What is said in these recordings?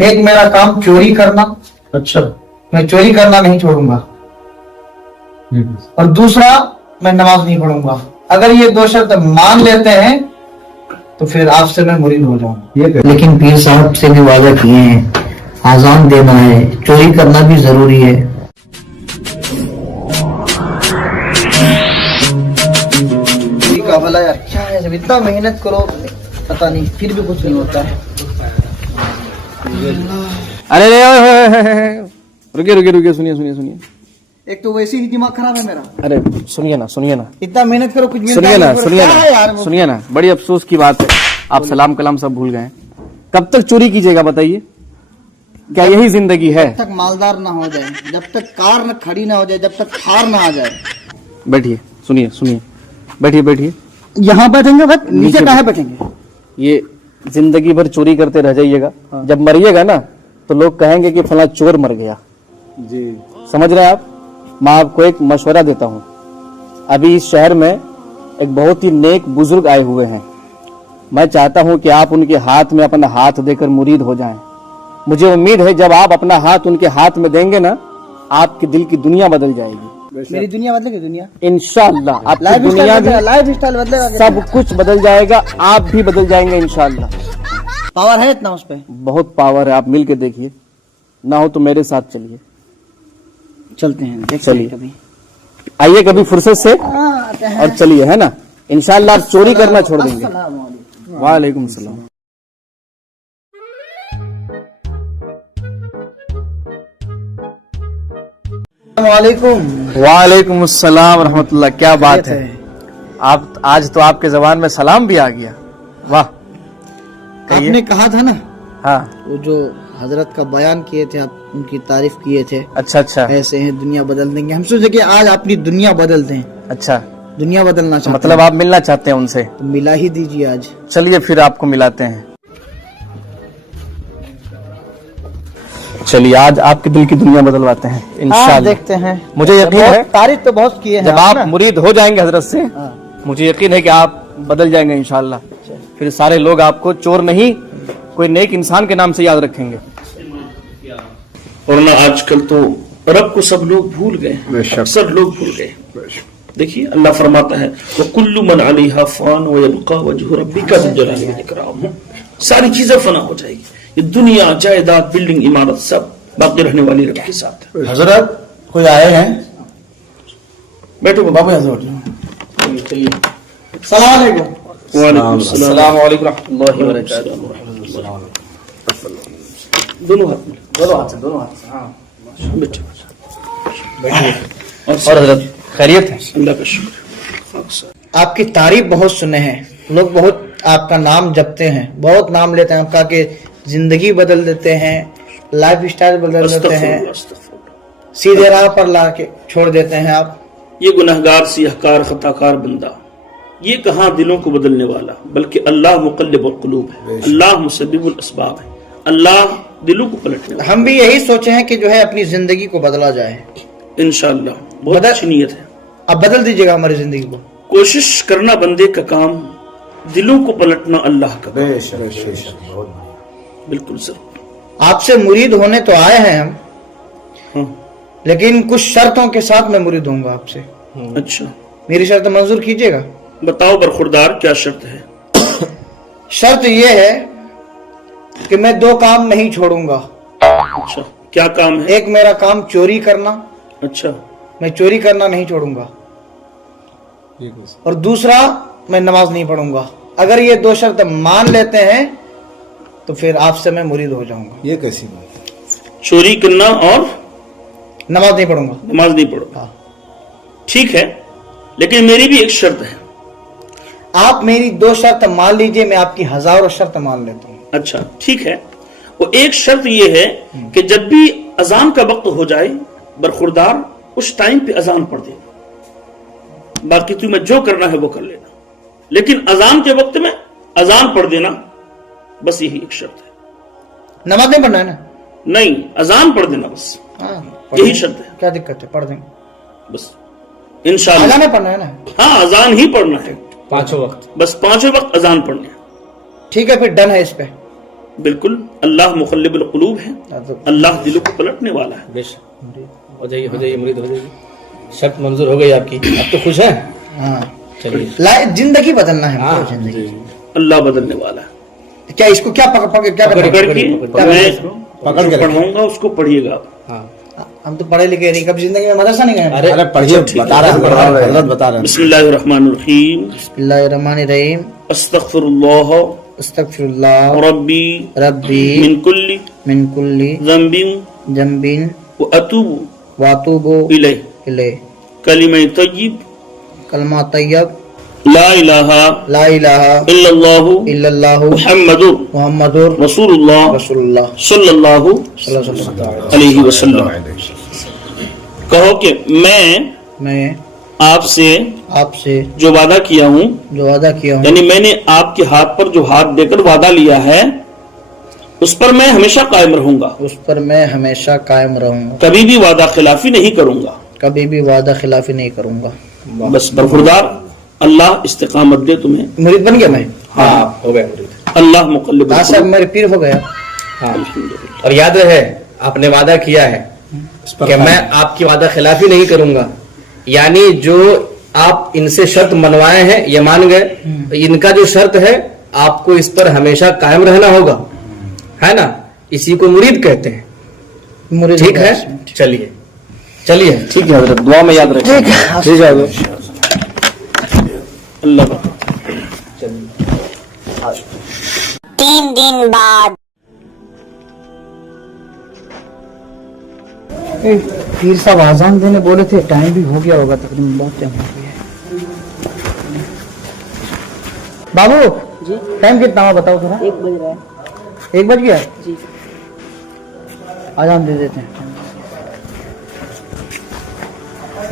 ایک میرا کام چوری کرنا، اچھا میں چوری کرنا نہیں چھوڑوں گا، اور دوسرا میں نماز نہیں پڑھوں گا۔ اگر یہ دو شرط مان لیتے ہیں تو پھر آپ سے میں مرید ہو جاؤں گا۔ لیکن پیر صاحب سے بھی وعدہ کیے ہیں، آزان دینا ہے، چوری کرنا بھی ضروری ہے۔ کا بھلا یار کیا ہے، جب اتنا محنت کرو پتہ نہیں پھر بھی کچھ نہیں ہوتا ہے۔ ارے رکیے رکیے رکیے، سنیے سنیے سنیے، ایک تو ویسے ہی دماغ خراب ہے میرا، ارے سنیے نا سنیے نا اتنا محنت کرو کچھ سنیے نا سنیے کیا ہے یار نا وہ؟ سنیے نا، بڑی افسوس کی بات ہے، آپ سلام کلام سب بھول گئے ہیں۔ کب تک چوری کیجیے گا بتائیے؟ کیا یہی زندگی ہے؟ جب تک مالدار نہ ہو جائے، جب تک کار نہ کھڑی نہ ہو جائے، جب تک ہار نہ آ جائے۔ بیٹھیے، سنیے سنیے، بیٹھیے بیٹھیے۔ یہاں بیٹھیں گے بس، نیچے کہاں بیٹھیں گے؟ یہ زندگی بھر چوری کرتے رہ جائیے گا، جب مریے گا نا تو لوگ کہیں گے کہ فلاں چور مر گیا۔ جی سمجھ رہے ہیں آپ؟ میں آپ کو ایک مشورہ دیتا ہوں، ابھی اس شہر میں ایک بہت ہی نیک بزرگ آئے ہوئے ہیں، میں چاہتا ہوں کہ آپ ان کے ہاتھ میں اپنا ہاتھ دے کر مرید ہو جائیں۔ مجھے امید ہے جب آپ اپنا ہاتھ ان کے ہاتھ میں دیں گے نا، آپ کے دل کی دنیا بدل جائے گی میری دنیا بدلے گی، دنیا انشاءاللہ۔ آپ کی دنیا بھی، لائف اسٹائل بدلے گا، سب کچھ بدل جائے گا، آپ بھی بدل جائیں گے انشاءاللہ۔ پاور ہے اتنا اس پہ؟ بہت پاور ہے، آپ مل کے دیکھیے، نہ ہو تو میرے ساتھ چلیے، چلتے ہیں، دیکھتے ہیں چلیے کبھی۔ آئیے کبھی فرصت سے اور چلیے، ہے نا؟ انشاءاللہ آپ چوری کرنا چھوڑ دیں گے۔ السلام علیکم۔ وعلیکم السلام۔ السلام علیکم۔ وعلیکم السلام ورحمۃ اللہ، کیا بات ہے، آپ آج تو آپ کے زبان میں سلام بھی آ گیا، واہ۔ آپ نے کہا تھا نا ہاں وہ جو حضرت کا بیان کیے تھے، آپ ان کی تعریف کیے تھے، اچھا اچھا ایسے ہیں دنیا بدل دیں گے، ہم سوچے کہ آج اپنی دنیا بدل دیں، اچھا، دنیا بدلنا چاہتے مطلب آپ ملنا چاہتے ہیں ان سے؟ تو ملا ہی دیجیے آج۔ چلیے پھر آپ کو ملاتے ہیں، چلیے آج آپ کے دل کی دنیا بدلواتے ہیں انشاءاللہ۔ دیکھتے ہیں، مجھے یقین ہے تعریف تو بہت کیے ہیں جب آپ نا۔ مرید ہو جائیں گے حضرت سے، ہاں۔ مجھے یقین ہے کہ آپ بدل جائیں گے انشاءاللہ، پھر سارے لوگ آپ کو چور نہیں کوئی نیک انسان کے نام سے یاد رکھیں گے۔ ورنہ آج کل تو رب کو سب لوگ بھول گئے، اکثر لوگ بھول گئے۔ دیکھیے اللہ فرماتا ہے وَكُلُّ مَنْ عَلَيْهَا فَانٍ وَيَبْقَى وَجْهُ رَبِّكَ ذُو الْجَلَالِ وَالْإِكْرَامِ۔ ساری چیزیں فنا ہو جائے گی، یہ دنیا جائیداد بلڈنگ عمارت سب باقی رہنے والی رب کے ساتھ ہے۔ حضرت کوئی آئے ہیں؟ بیٹھو بابو یہاں سے بیٹھو۔ السلام علیکم۔ وعلیکم السلام علیکم ورحمۃ اللہ وبرکاتہ۔ دونوں ہاتھ میں دونوں ہاتھ سے، دونوں ہاتھ سے، ہاں۔ بیٹھو۔ اور حضرت خیریت ہے؟ اللہ کا شکر۔ آپ کی تعریف بہت سنے ہیں لوگ، بہت آپ کا نام جپتے ہیں، بہت نام لیتے ہیں آپ کا، کہ زندگی بدل دیتے ہیں، لائف اسٹائل بدل دیتے ہیں، استغفراللہ۔ سیدھے راہ پر لا کے چھوڑ دیتے ہیں آپ۔ یہ گنہگار سیاہکار خطاکار بندہ، یہ کہاں دلوں کو بدلنے والا، بلکہ اللہ مقلب القلوب ہے، اللہ مسبب الاسباب ہے، اللہ دلوں کو پلٹنے والا۔ ہم بھی یہی سوچے ہیں کہ جو ہے اپنی زندگی کو بدلا جائے۔ انشاءاللہ بہت اچھی نیت ہے، اب بدل دیجیے گا ہماری زندگی کو۔ کوشش کرنا بندے کا کام، دلوں کو پلٹنا اللہ کا کام۔ بے شک بے شک، بہت بڑھیا۔ بالکل سر۔ آپ سے مرید ہونے تو آئے ہیں ہم، ہاں لیکن کچھ شرطوں کے ساتھ میں مرید ہوں گا آپ سے، اچھا میری شرط منظور کیجیے گا۔ بتاؤ برخوردار کیا شرط ہے؟ شرط یہ ہے کہ میں دو کام نہیں چھوڑوں گا۔ اچھا کیا کام ہے؟ ایک میرا کام چوری کرنا، اچھا میں چوری کرنا نہیں چھوڑوں گا، اور دوسرا میں نماز نہیں پڑھوں گا۔ اگر یہ دو شرط مان لیتے ہیں تو پھر آپ سے میں مرید ہو جاؤں گا۔ یہ کیسی بات ہے؟ چوری کرنا اور نماز نہیں پڑھوں گا۔ نماز نہیں پڑھو، ہاں۔ ٹھیک ہے، لیکن میری بھی ایک شرط ہے۔ آپ میری دو شرط مان لیجئے، میں آپ کی ہزاروں شرط مان لیتا ہوں۔ اچھا ٹھیک ہے، وہ ایک شرط یہ ہے کہ جب بھی اذان کا وقت ہو جائے برخوردار اس ٹائم پہ اذان پڑھ دینا، باقی تمہیں جو کرنا ہے وہ کر لینا، لیکن اذان کے وقت میں اذان پڑھ دینا، بس یہی ایک شرط ہے۔ نماز نہیں پڑھنا ہے نا؟ نہیں، اذان پڑھ دینا بس، ہاں، یہی شرط ہے کیا دقت ہے، پڑھ دیں گے۔ بس انشاءاللہ۔ اذان نہیں پڑھنا ہے نا؟ ہاں اذان ہی پڑھنا ہے، پانچوں وقت۔ بس پانچوں وقت اذان پڑھنا ہے۔ ٹھیک ہے، پھر ڈن ہے اس پہ۔ बिल्कुल अल्लाह मुक़ल्लिबुल क़ुलूब है, अल्लाह दिलों को पलटने वाला है। बेशक हो जाइए मुरीद हो जाइए, शर्त मंजूर हो गई आपकी, अब तो खुश हैं? हाँ चलिए जिंदगी बदलना है हाँ हमको, जिंदगी। अल्लाह बदलने वाला है। क्या इसको क्या पकड़ क्या पकड़ करना है? के मैं जो पढ़ाऊंगा उसको पढ़िएगा आप। हाँ हम तो पढ़े लिखे नहीं, कभी जिंदगी में मदरसा नहीं गए। अरे पढ़िए, बता रहे हैं, हजरत बता रहे हैं। बिस्मिल्लाहिर्रहमानिर्रहीम। बिस्मिल्लाहिर्रहमानिर्रहीम। अस्तगफिरुल्लाह अस्तगफिरुल्लाह रब्बी रब्बी मिन कुल्ली ज़ंबिन जम्बिन व अतूबु वातूबु इलैह इले कलिमा तय्यिब कलमा तैयब ला इलाहा ला इलाहा इल्लल्लाहु इल्लल्लाहु मुहम्मदुर मुहम्मदुर रसूलुल्लाह रसूलुल्लाह सल्लल्लाहु सल्लल्लाहु अलैहि वसल्लम। कहो कि मैं आपसे आपसे जो वादा किया हूँ, जो वादा किया हूँ, यानी मैंने आपके हाथ पर जो हाथ देकर वादा लिया है उस पर मैं हमेशा कायम रहूंगा, उस पर मैं हमेशा कायम रहूंगा, कभी भी वादा खिलाफी नहीं करूंगा, कभी भी वादा खिलाफी नहीं करूंगा। बस बरखुरदार अल्लाह इस्तिकामत दे तुम्हें। मुरीद बन गया मैं। हाँ हो गया मुरीद। अल्लाह मुक़ल्लिबुल हाँ साहब मेरे पीर हो गया। हाँ और याद रहे आपने वादा किया है कि मैं आपकी वादा खिलाफी नहीं करूंगा, यानी जो आप इनसे शर्त मनवाए हैं ये मान गए, तो इनका जो शर्त है आपको इस पर हमेशा कायम रहना होगा, है ना? इसी को मुरीद कहते हैं। मुरीद ठीक है, चलिए चलिए ठीक है हजरत, दुआ में याद रखिए। ठीक है अल्लाह। 3 दिन बाद पीर साहब आजान देने बोले थे, टाइम भी हो गया होगा, तकरीबन बहुत टाइम हो गया है। बाबू जी टाइम कितना हुआ बताओ थोड़ा। 1 बज रहा है 1 बज गया जी। आजान दे देते हैं,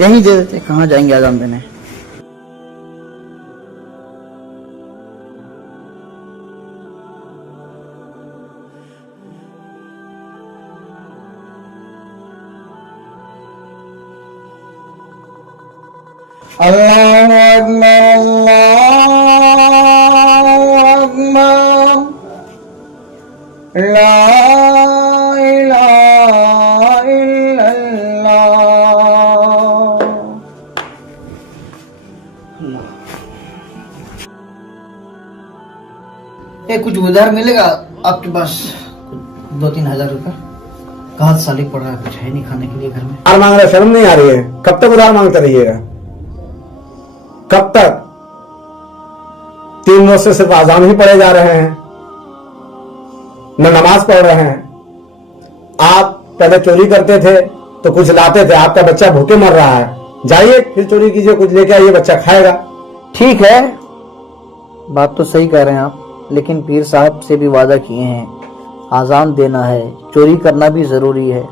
यहीं दे देते हैं, कहाँ जाएंगे आजान देने। अल्लाहु अकबर ला इलाहा इल्लल्लाह। ये कुछ उधार मिलेगा आपके पास? 2-3 हजार रुपए। कहाँ साली पड़ रहा है, कुछ है नहीं खाने के लिए घर में। उधार मांग रहे, शर्म नहीं आ रही है? कब तक उधार मांगते रहिएगा? कब तक? 3 रोज से सिर्फ आजान ही पढ़े जा रहे हैं, न नमाज पढ़ रहे हैं। आप पहले चोरी करते थे तो कुछ लाते थे, आपका बच्चा भूखे मर रहा है, जाइए फिर चोरी कीजिए, कुछ लेके आइए, बच्चा खाएगा। ठीक है, बात तो सही कह रहे हैं आप, लेकिन पीर साहब से भी वादा किए हैं, आजान देना है, चोरी करना भी जरूरी है।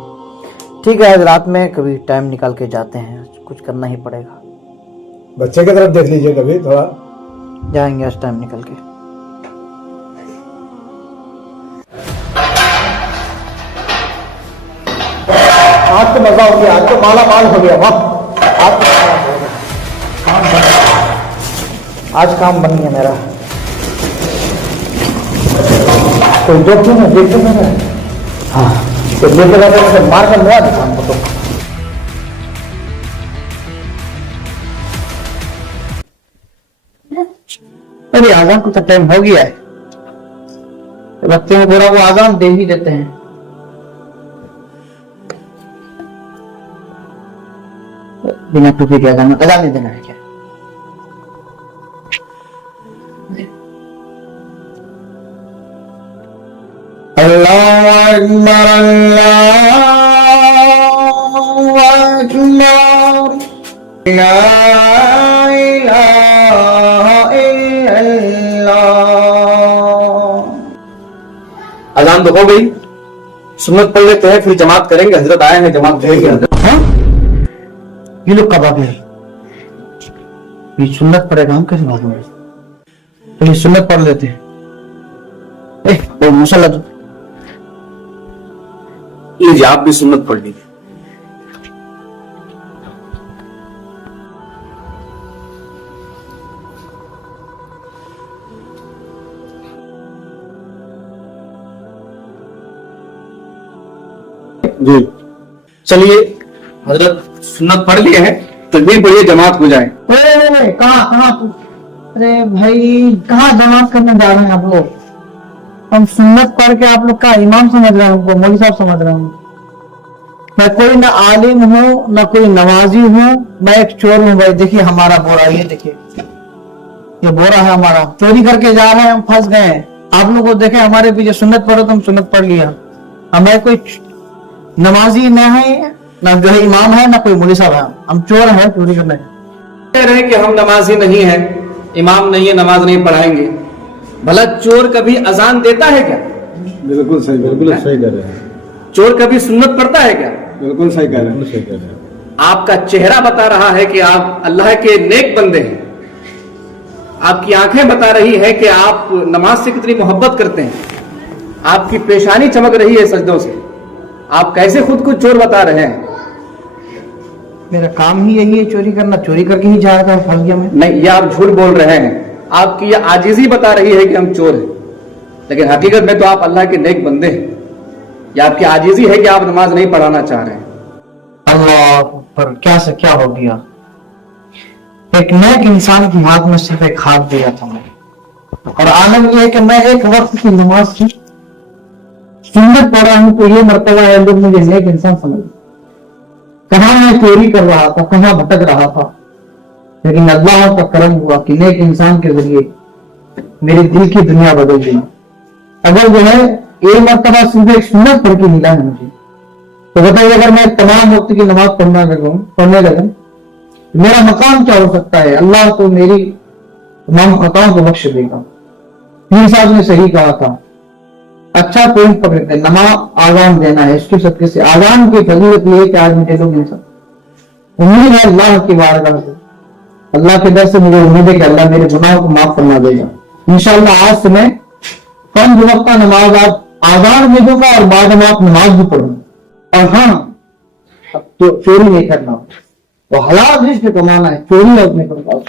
ठीक है, आज रात में कभी टाइम निकाल के जाते हैं, कुछ करना ही पड़ेगा। बच्चे की तरफ देख लीजिए कभी थोड़ा। जाएंगे आज टाइम निकल के। आज तो मजा हो गया, आज तो माला माल हो गया। वाह, आज तो काम बन गया। आज काम बन गया मेरा। कोई जोखिम है, देखते हैं। हाँ तो लेके जाते मार कर मुआ दिखा हमको तो। अरे आजान को तो टाइम हो गया है, रखते हैं बोरा, वो आजान दे ही देते हैं। बिना टोपी के आजान नहीं देना है क्या? अल्लाहु अकबर अल्लाहु अकबर ला इलाहा इल्लल्लाह। अजान तो हो गई, सुन्नत पढ़ लेते हैं, फिर जमात करेंगे। हजरत आए हैं, जमात करेंगे। हाँ? ये लोग कब आ गए? ये सुन्नत पड़ेगा, हम कैसे मालूम है? चलिए सुन्नत पढ़ लेते हैं। वो मुसल्ला तो लीजिए, आप भी सुन्नत पढ़ लीजिए। जी। चलिए हजरत सुन्नत पढ़ लिए हैं, तकबीर पढ़िए, जमात हो जाए। कहाँ कहाँ अरे भाई कहाँ जमात करने जा रहे हैं आप लोग? हम सुन्नत पढ़ के आप लोग का इमाम समझ रहे हैं, हमको मौलवी साहब समझ रहे हैं। मैं कोई ना आलिम हूँ ना कोई नमाजी हूँ, मैं एक चोर हूँ भाई। देखिए हमारा बोरा, ये देखिए ये बोरा है हमारा, चोरी करके जा रहे हैं, हम फंस गए हैं। आप लोग को देखे हमारे पीछे सुन्नत पढ़ो तो हम सुन्नत पढ़ लिया। हमें कोई नमाजी न है ना जो है इमाम है ना कोई मौलवी साहब है, हम चोर हैं, चोरी करने। कह रहे हैं कि हम नमाजी नहीं है, इमाम नहीं है, नमाज नहीं पढ़ाएंगे। भला चोर कभी अजान देता है क्या? बिल्कुल सही कर रहे हैं। चोर कभी सुन्नत पढ़ता है क्या? बिल्कुल सही कह रहे हैं। आपका चेहरा बता रहा है कि आप अल्लाह के नेक बंदे हैं। आपकी आंखें बता रही है कि आप नमाज से कितनी मोहब्बत करते हैं। आपकी पेशानी चमक रही है सजदों से। आप कैसे खुद को चोर बता रहे हैं? मेरा काम ही यही है चोरी करना, चोरी करके ही जा रहा था, फंस गया मैं। नहीं, ये आप झूठ बोल रहे हैं। आपकी ये आजिजी बता रही है कि हम चोर हैं, लेकिन हकीकत में तो आप अल्लाह के नेक बंदे हैं। ये आपकी आजिजी है कि आप नमाज नहीं पढ़ाना चाह रहे हैं। अल्लाह पर क्या से क्या हो गया। एक नेक इंसान के हाथ में सिर्फ एक हाथ दिया था मैं, और आलम यह है कि मैं एक वक्त की नमाज की सुन्नत पढ़ा हूं तो ये मर्तबा है लोग मुझे नेक इंसान समझ। कहां मैं चोरी कर रहा था, कहां भटक रहा था, लेकिन अल्लाह का करम हुआ कि नेक इंसान के जरिए मेरे दिल की दुनिया बदल गई। अगर जो है एक मर्तबा सिर्फ एक सुन्नत पढ़ के मिला है मुझे, तो बताइए अगर मैं तमाम वक्त की नमाज पढ़ने लगा मेरा मकाम क्या हो सकता है। अल्लाह तो मेरी तमाम खताओं को बख्श देगा। पीर साहब ने सही कहा था। अच्छा पॉइंट पकड़ते, नमाज आजान देना है, इसकी सदके से आजान की फजीलत ये है कि आज मुझे लोग इंसान उम्मीद है अल्लाह की बारगाह से, अल्लाह के दर से मुझे उम्मीद है कि अल्लाह मेरे गुनाहों को माफ करना देगा। इंशाअल्लाह आज से मैं 5 वक्त का नमाज आज आजान में दूंगा और बाद में आप नमाज भी पढ़ूंगा। और हाँ, अब तो चोरी नहीं करना, तो हलाल रिस्क कमाना है, चोरी और नहीं करना।